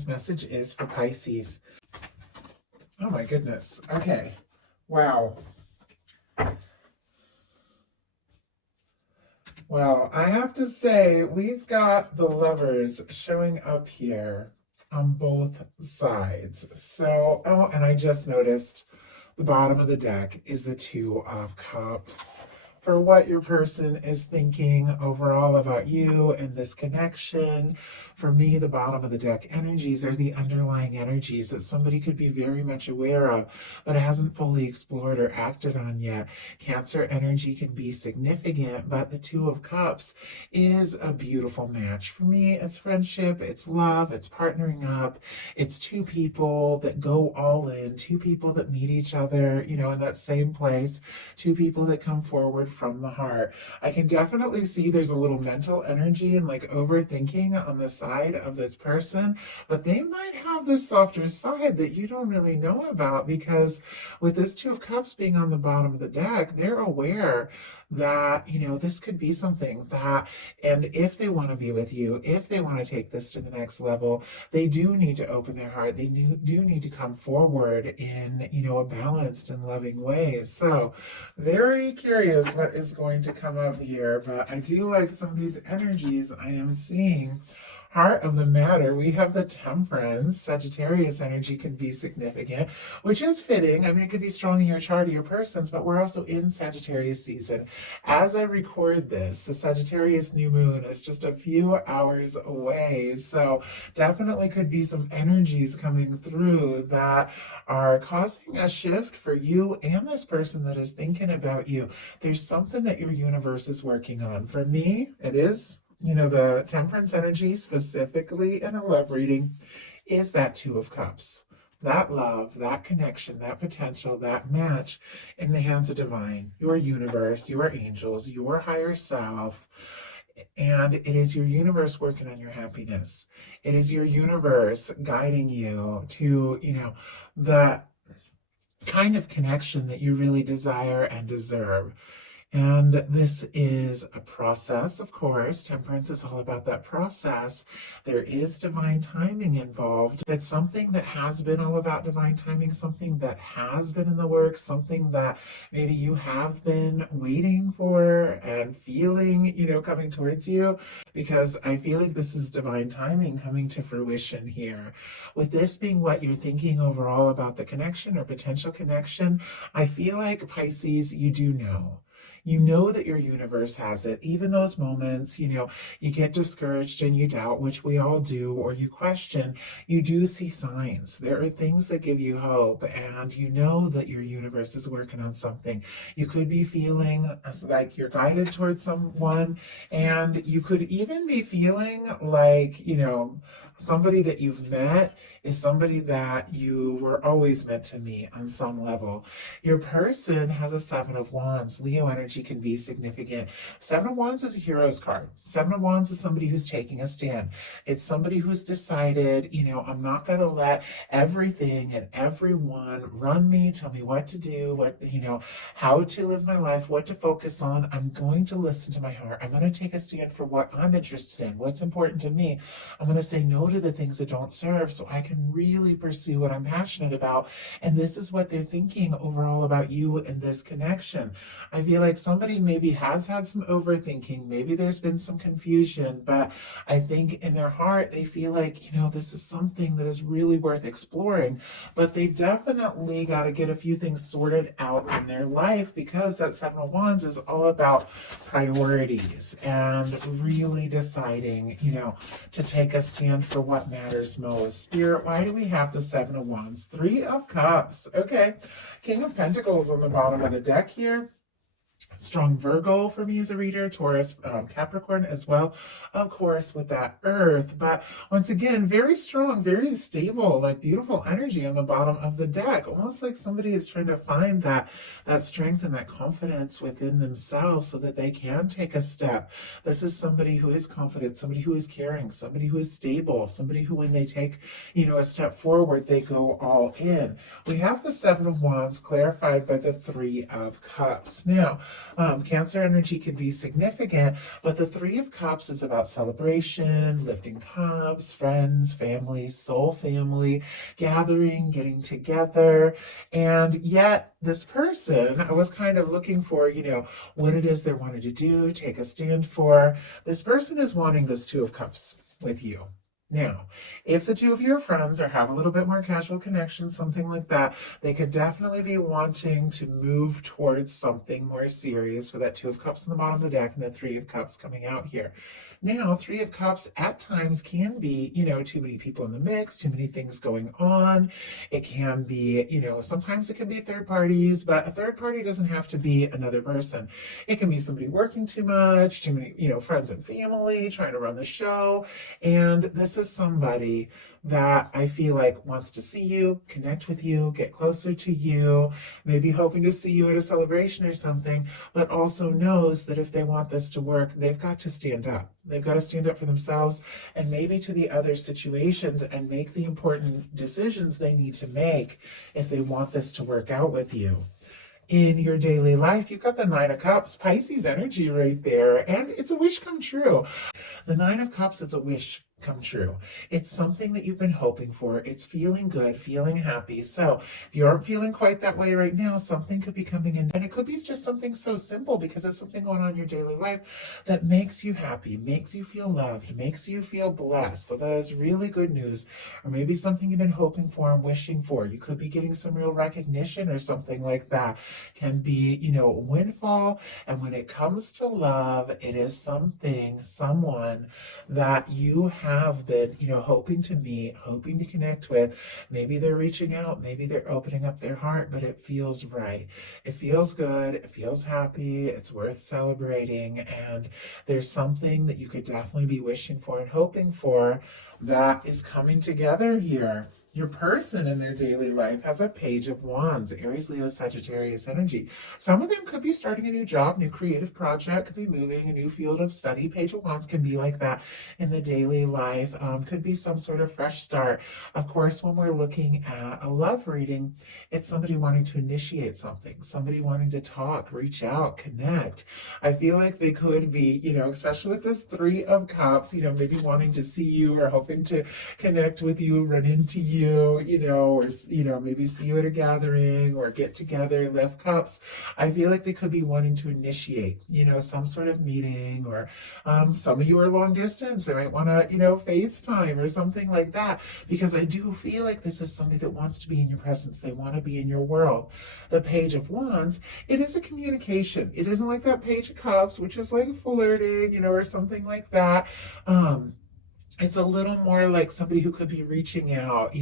this message is for Pisces. Oh my goodness. Okay. Wow. Well, I have to say, we've got the Lovers showing up here on both sides. So, oh, and I just noticed the bottom of the deck is the Two of Cups. For what your person is thinking overall about you and this connection. For me, the bottom of the deck energies are the underlying energies that somebody could be very much aware of, but hasn't fully explored or acted on yet. Cancer energy can be significant, but the Two of Cups is a beautiful match. For me, it's friendship, it's love, it's partnering up, it's two people that go all in, two people that meet each other, you know, in that same place, two people that come forward from the heart. I can definitely see there's a little mental energy and like overthinking on the side of this person, but they might have this softer side that you don't really know about, because with this Two of Cups being on the bottom of the deck, they're aware that, you know, this could be something that, and if they want to be with you, if they want to take this to the next level, they do need to open their heart. They do need to come forward in, you know, a balanced and loving way. So very curious what is going to come up here, but I do like some of these energies I am seeing. Heart of the matter, we have the Temperance. Sagittarius energy can be significant, which is fitting. I mean, it could be strong in your chart or your person's, but we're also in Sagittarius season. As I record this, the Sagittarius new moon is just a few hours away. So definitely could be some energies coming through that are causing a shift for you and this person that is thinking about you. There's something that your universe is working on. For me, it is, you know, the Temperance energy specifically in a love reading is that Two of Cups. That love, that connection, that potential, that match in the hands of divine, your universe, your angels, your higher self. And it is your universe working on your happiness. It is your universe guiding you to, you know, the kind of connection that you really desire and deserve. And this is a process, of course. Temperance is all about that process. There is divine timing involved. It's something that has been all about divine timing, something that has been in the works, something that maybe you have been waiting for and feeling, you know, coming towards you, because I feel like this is divine timing coming to fruition here. With this being what you're thinking overall about the connection or potential connection, I feel like, Pisces, you do know. You know that your universe has it. Even those moments, you know, you get discouraged and you doubt, which we all do, or you question, you do see signs. There are things that give you hope, and you know that your universe is working on something. You could be feeling like you're guided towards someone, and you could even be feeling like, you know, somebody that you've met is somebody that you were always meant to meet on some level. Your person has a Seven of Wands. Leo energy can be significant. Seven of Wands is a hero's card. Seven of Wands is somebody who's taking a stand. It's somebody who's decided, you know, I'm not going to let everything and everyone run me, tell me what to do, what, you know, how to live my life, what to focus on. I'm going to listen to my heart. I'm going to take a stand for what I'm interested in, what's important to me. I'm going to say no to the things that don't serve so I can really pursue what I'm passionate about. And this is what they're thinking overall about you and this connection. I feel like somebody maybe has had some overthinking, maybe there's been some confusion, but I think in their heart they feel like, you know, this is something that is really worth exploring, but they definitely got to get a few things sorted out in their life, because that Seven of Wands is all about priorities and really deciding, you know, to take a stand for what matters most. Spirit, why do we have the Seven of Wands? Three of Cups. Okay. King of Pentacles on the bottom of the deck here. Strong Virgo for me as a reader, Taurus, Capricorn as well, of course, with that Earth. But once again, very strong, very stable, like beautiful energy on the bottom of the deck. Almost like somebody is trying to find that strength and that confidence within themselves so that they can take a step. This is somebody who is confident, somebody who is caring, somebody who is stable, somebody who, when they take, you know, a step forward, they go all in. We have the Seven of Wands clarified by the Three of Cups. Now, Cancer energy can be significant, but the Three of Cups is about celebration, lifting cups, friends, family, soul family, gathering, getting together. And yet this person, I was kind of looking for, what it is they're wanting to do, take a stand for. This person is wanting this Two of Cups with you. Now, if the two of you are friends or have a little bit more casual connection, something like that, they could definitely be wanting to move towards something more serious with that Two of Cups in the bottom of the deck and the Three of Cups coming out here. Now, Three of Cups at times can be, too many people in the mix, too many things going on. It can be, sometimes it can be third parties, but a third party doesn't have to be another person. It can be somebody working too much, too many, friends and family trying to run the show. And this is somebody that I feel like wants to see you, connect with you, get closer to you, maybe hoping to see you at a celebration or something, but also knows that if they want this to work, they've got to stand up. They've got to stand up for themselves and maybe to the other situations and make the important decisions they need to make if they want this to work out with you. In your daily life, you've got the Nine of Cups, Pisces energy right there, and it's a wish come true. The Nine of Cups is a wish come true. It's something that you've been hoping for. It's feeling good, feeling happy. So if you aren't feeling quite that way right now, something could be coming in. And it could be just something so simple because it's something going on in your daily life that makes you happy, makes you feel loved, makes you feel blessed. So that is really good news. Or maybe something you've been hoping for and wishing for. You could be getting some real recognition or something like that. Can be, a windfall. And when it comes to love, it is something, someone that you have been, hoping to meet, hoping to connect with. Maybe they're reaching out, maybe they're opening up their heart, but it feels right. It feels good, it feels happy, it's worth celebrating, and there's something that you could definitely be wishing for and hoping for that is coming together here. Your person in their daily life has a Page of Wands, Aries, Leo, Sagittarius energy. Some of them could be starting a new job, new creative project, could be moving, a new field of study. Page of Wands can be like that in the daily life. Could be some sort of fresh start. Of course, when we're looking at a love reading, it's somebody wanting to initiate something, somebody wanting to talk, reach out, connect. I feel like they could be, especially with this Three of Cups, maybe wanting to see you or hoping to connect with you, run into you, or, maybe see you at a gathering or get together, lift cups. I feel like they could be wanting to initiate, some sort of meeting, or some of you are long distance. They might want to, FaceTime or something like that, because I do feel like this is somebody that wants to be in your presence. They want to be in your world. The Page of Wands, it is a communication. It isn't like that Page of Cups, which is like flirting, or something like that. It's a little more like somebody who could be reaching out,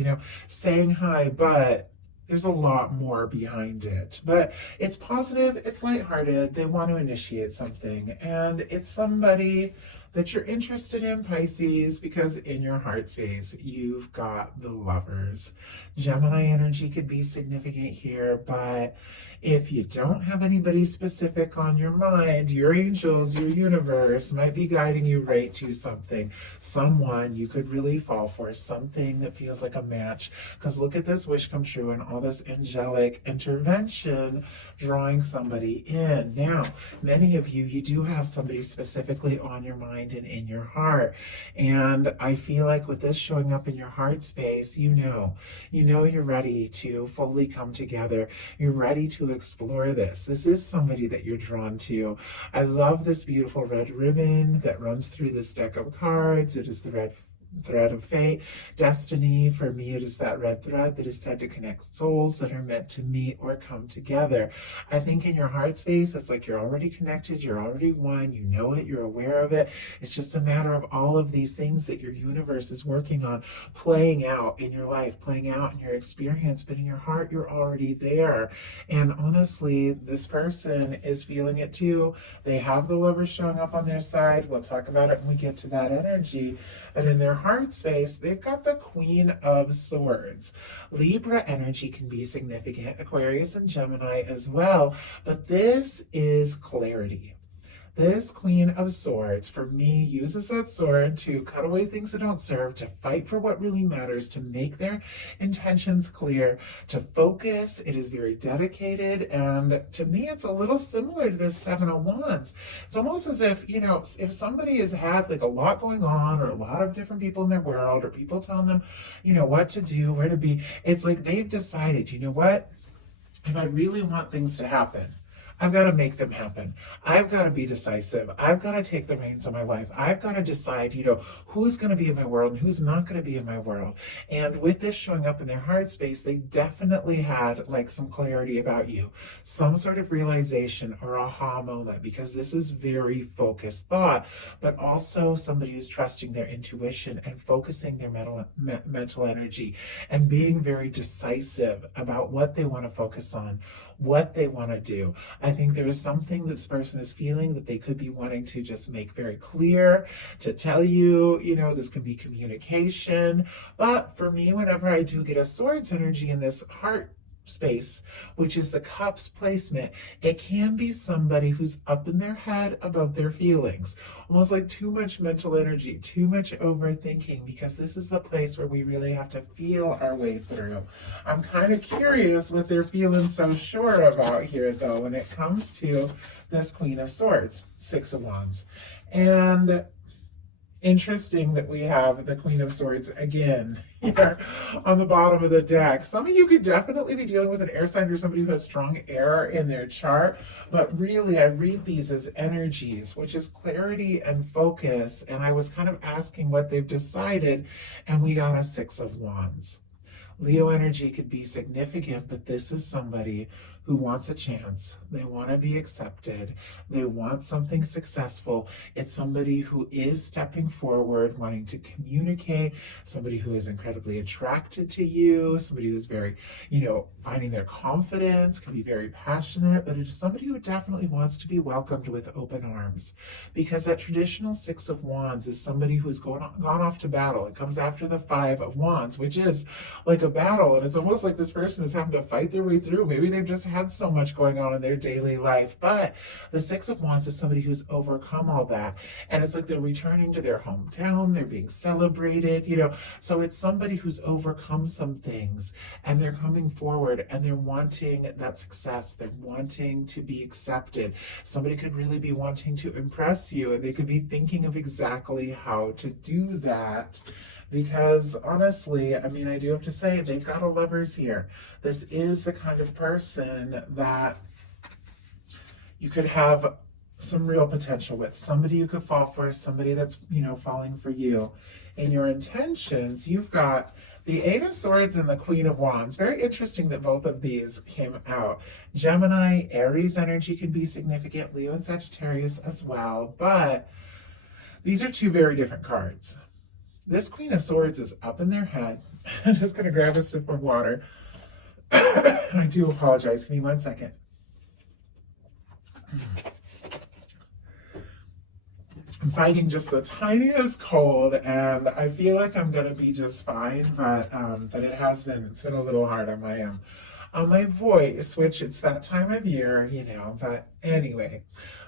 saying hi, but there's a lot more behind it. But it's positive, it's lighthearted, they want to initiate something, and it's somebody that you're interested in, Pisces, because in your heart space, you've got the Lovers. Gemini energy could be significant here, but if you don't have anybody specific on your mind, your angels, your universe might be guiding you right to something, someone you could really fall for, something that feels like a match. Because look at this wish come true and all this angelic intervention drawing somebody in. Now, many of you, you do have somebody specifically on your mind and in your heart. And I feel like with this showing up in your heart space, you know you're ready to fully come together. You're ready to explore this. This is somebody that you're drawn to. I love this beautiful red ribbon that runs through this deck of cards. It is the red thread of fate, destiny. For me, it is that red thread that is said to connect souls that are meant to meet or come together. I think in your heart space, it's like you're already connected, you're already one, you know it, you're aware of it. It's just a matter of all of these things that your universe is working on, playing out in your life, playing out in your experience, but in your heart, you're already there. And honestly, this person is feeling it too. They have the Lovers showing up on their side. We'll talk about it when we get to that energy. And in their heart space, they've got the Queen of Swords. Libra energy can be significant, Aquarius and Gemini as well, but this is clarity. This Queen of Swords, for me, uses that sword to cut away things that don't serve, to fight for what really matters, to make their intentions clear, to focus. It is very dedicated, and to me, it's a little similar to this Seven of Wands. It's almost as if, you know, if somebody has had like a lot going on, or a lot of different people in their world, or people telling them, you know, what to do, where to be, it's like they've decided, you know what, if I really want things to happen, I've got to make them happen. I've got to be decisive. I've got to take the reins of my life. I've got to decide, you know, who's going to be in my world and who's not going to be in my world. And with this showing up in their heart space, they definitely had like some clarity about you, some sort of realization or aha moment, because this is very focused thought, but also somebody who's trusting their intuition and focusing their mental energy and being very decisive about what they want to focus on, what they want to do. I think there is something this person is feeling that they could be wanting to just make very clear, to tell you, you know, this can be communication. But for me, whenever I do get a swords energy in this heart space, which is the cups placement, it can be somebody who's up in their head about their feelings, almost like too much mental energy, too much overthinking, because this is the place where we really have to feel our way through. I'm kind of curious what they're feeling so sure about here, though, when it comes to this Queen of Swords, Six of Wands. And interesting that we have the Queen of Swords again here on the bottom of the deck. Some of you could definitely be dealing with an air sign or somebody who has strong air in their chart, but really I read these as energies, which is clarity and focus. And I was kind of asking what they've decided, and we got a Six of Wands. Leo energy could be significant, but this is somebody who wants a chance. They want to be accepted. They want something successful. It's somebody who is stepping forward, wanting to communicate, somebody who is incredibly attracted to you, somebody who's very, you know, finding their confidence, can be very passionate, but it is somebody who definitely wants to be welcomed with open arms. Because that traditional Six of Wands is somebody who's gone off to battle. It comes after the Five of Wands, which is like a battle, and it's almost like this person is having to fight their way through. Maybe they've just had so much going on in their daily life, but the Six of Wands is somebody who's overcome all that, and it's like they're returning to their hometown, they're being celebrated, you know, so it's somebody who's overcome some things, and they're coming forward, and they're wanting that success, they're wanting to be accepted. Somebody could really be wanting to impress you, and they could be thinking of exactly how to do that. Because honestly, I mean, I do have to say, they've got a Lovers here. This is the kind of person that you could have some real potential with. Somebody you could fall for, somebody that's, you know, falling for you. In your intentions, you've got the Eight of Swords and the Queen of Wands. Very interesting that both of these came out. Gemini, Aries energy can be significant, Leo and Sagittarius as well, but these are two very different cards. This Queen of Swords is up in their head. I'm just going to grab a sip of water. I do apologize. Give me 1 second. I'm fighting just the tiniest cold, and I feel like I'm going to be just fine, but it's been a little hard on my voice, which it's that time of year, you know, but anyway.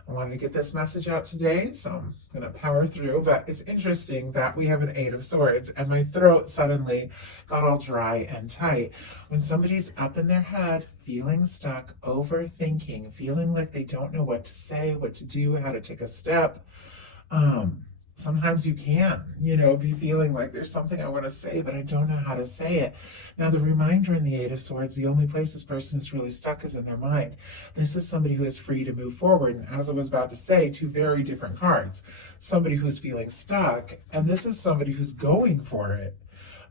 I wanted to get this message out today, so I'm going to power through. But it's interesting that we have an Eight of Swords, and my throat suddenly got all dry and tight. When somebody's up in their head, feeling stuck, overthinking, feeling like they don't know what to say, what to do, how to take a step, sometimes you can, you know, be feeling like there's something I want to say, but I don't know how to say it. Now, the reminder in the Eight of Swords, the only place this person is really stuck is in their mind. This is somebody who is free to move forward. And as I was about to say, two very different cards. Somebody who's feeling stuck, and this is somebody who's going for it.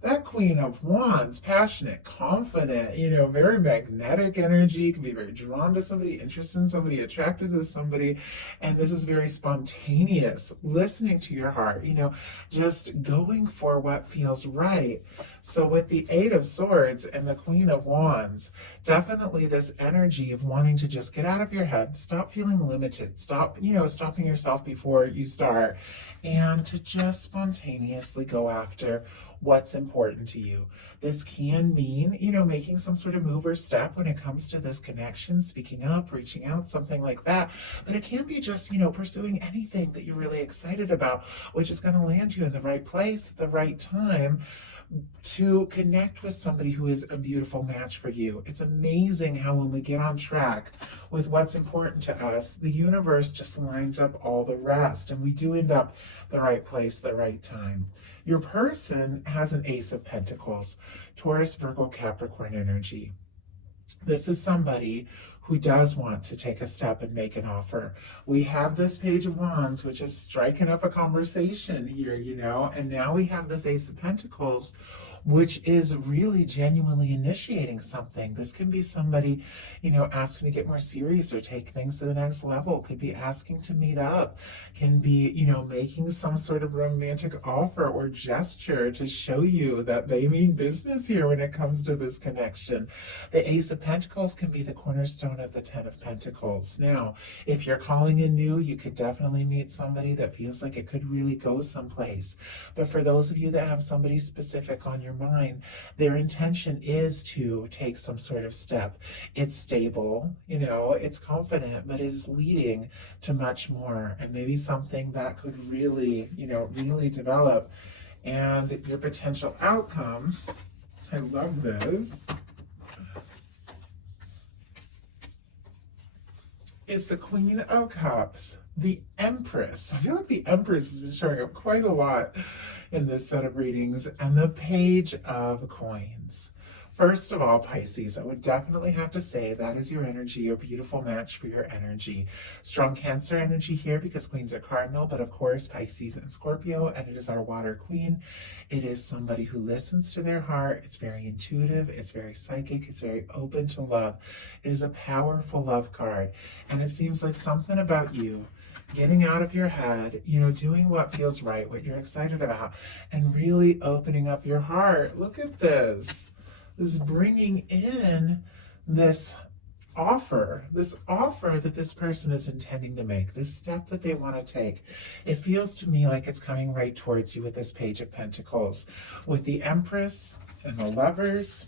That Queen of Wands, passionate, confident, you know, very magnetic energy, can be very drawn to somebody, interested in somebody, attracted to somebody, and this is very spontaneous, listening to your heart, you know, just going for what feels right. So with the Eight of Swords and the Queen of Wands, definitely this energy of wanting to just get out of your head, stop feeling limited, stop, you know, stopping yourself before you start, and to just spontaneously go after what's important to you. This can mean, making some sort of move or step when it comes to this connection, speaking up, reaching out, something like that. But it can be just, pursuing anything that you're really excited about, which is going to land you in the right place at the right time to connect with somebody who is a beautiful match for you. It's amazing how when we get on track with what's important to us, the universe just lines up all the rest, and we do end up the right place, the right time. Your person has an Ace of Pentacles, Taurus, Virgo, Capricorn energy. This is somebody who does want to take a step and make an offer. We have this Page of Wands, which is striking up a conversation here, and now we have this Ace of Pentacles, which is really genuinely initiating something. This can be somebody, asking to get more serious or take things to the next level. Could be asking to meet up. Can be, making some sort of romantic offer or gesture to show you that they mean business here when it comes to this connection. The Ace of Pentacles can be the cornerstone of the Ten of Pentacles. Now, if you're calling in new, you could definitely meet somebody that feels like it could really go someplace. But for those of you that have somebody specific on your mind, their intention is to take some sort of step. It's stable, it's confident, but it is leading to much more, and maybe something that could really, really develop. And your potential outcome, I love this, is the Queen of Cups, the Empress. I feel like the Empress has been showing up quite a lot in this set of readings, and the Page of Coins. First of all, Pisces, I would definitely have to say that is your energy, your beautiful match for your energy. Strong Cancer energy here because Queens are cardinal, but of course Pisces and Scorpio, and it is our water queen. It is somebody who listens to their heart. It's very intuitive. It's very psychic. It's very open to love. It is a powerful love card, and it seems like something about you getting out of your head, doing what feels right, what you're excited about, and really opening up your heart. Look at this. This bringing in this offer that this person is intending to make, this step that they want to take. It feels to me like it's coming right towards you with this Page of Pentacles, with the Empress and the Lovers.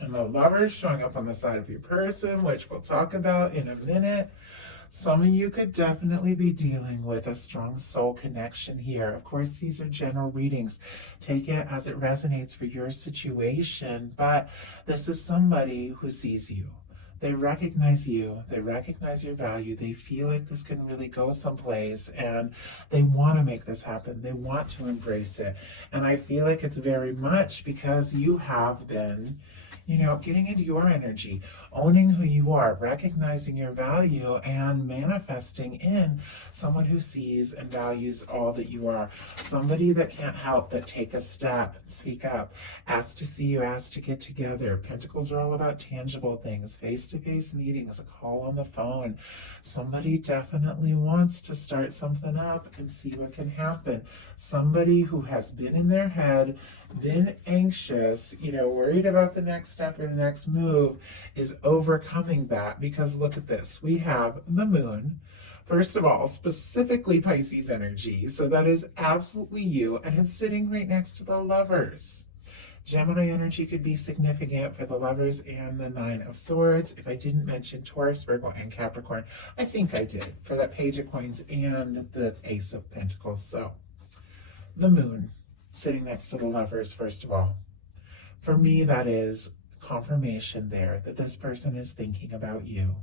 And the Lovers showing up on the side of your person, which we'll talk about in a minute. Some of you could definitely be dealing with a strong soul connection here. Of course, these are general readings. Take it as it resonates for your situation, but this is somebody who sees you. They recognize you. They recognize your value. They feel like this can really go someplace, and they want to make this happen. They want to embrace it. And I feel like it's very much because you have been getting into your energy, owning who you are, recognizing your value, and manifesting in someone who sees and values all that you are. Somebody that can't help but take a step, speak up, ask to see you, ask to get together. Pentacles are all about tangible things, face-to-face meetings, a call on the phone. Somebody definitely wants to start something up and see what can happen. Somebody who has been in their head, been anxious, worried about the next step or the next move, is overcoming that, because look at this. We have the Moon, first of all, specifically Pisces energy. So that is absolutely you, and it's sitting right next to the Lovers. Gemini energy could be significant for the Lovers and the Nine of Swords. If I didn't mention Taurus, Virgo, and Capricorn, I think I did for that Page of Coins and the Ace of Pentacles. So the Moon sitting next to the Lovers, first of all. For me, that is confirmation there that this person is thinking about you.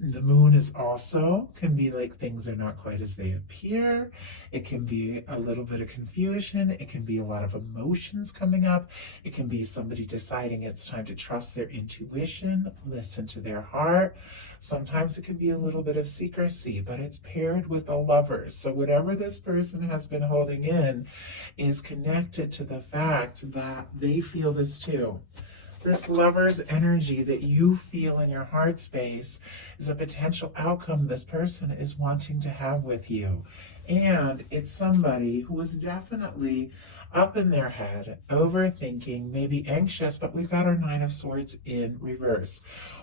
The Moon is also, can be like things are not quite as they appear. It can be a little bit of confusion. It can be a lot of emotions coming up. It can be somebody deciding it's time to trust their intuition, listen to their heart. Sometimes it can be a little bit of secrecy, but it's paired with the Lovers. So whatever this person has been holding in is connected to the fact that they feel this too. This Lover's energy that you feel in your heart space is a potential outcome this person is wanting to have with you. And it's somebody who is definitely up in their head, overthinking, maybe anxious, but we've got our Nine of Swords in reverse,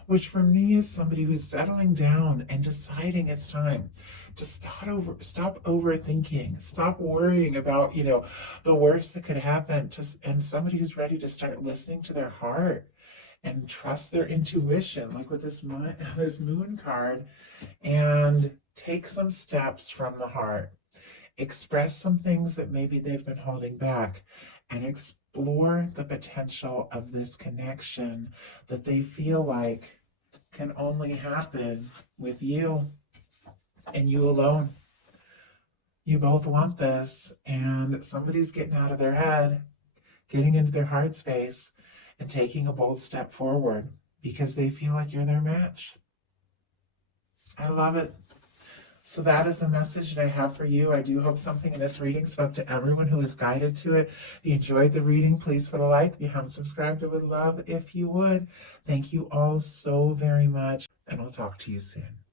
which for me is somebody who's settling down and deciding it's time Just stop overthinking. Stop worrying about, the worst that could happen. And somebody who's ready to start listening to their heart and trust their intuition, like with this moon card, and take some steps from the heart. Express some things that maybe they've been holding back, and explore the potential of this connection that they feel like can only happen with you and you alone. You both want this, and somebody's getting out of their head, getting into their heart space, and taking a bold step forward because they feel like you're their match. I love it. So that is the message that I have for you. I do hope something in this reading spoke to everyone who was guided to it. If you enjoyed the reading, please put a like. If you haven't subscribed, I would love if you would. Thank you all so very much, and I'll talk to you soon.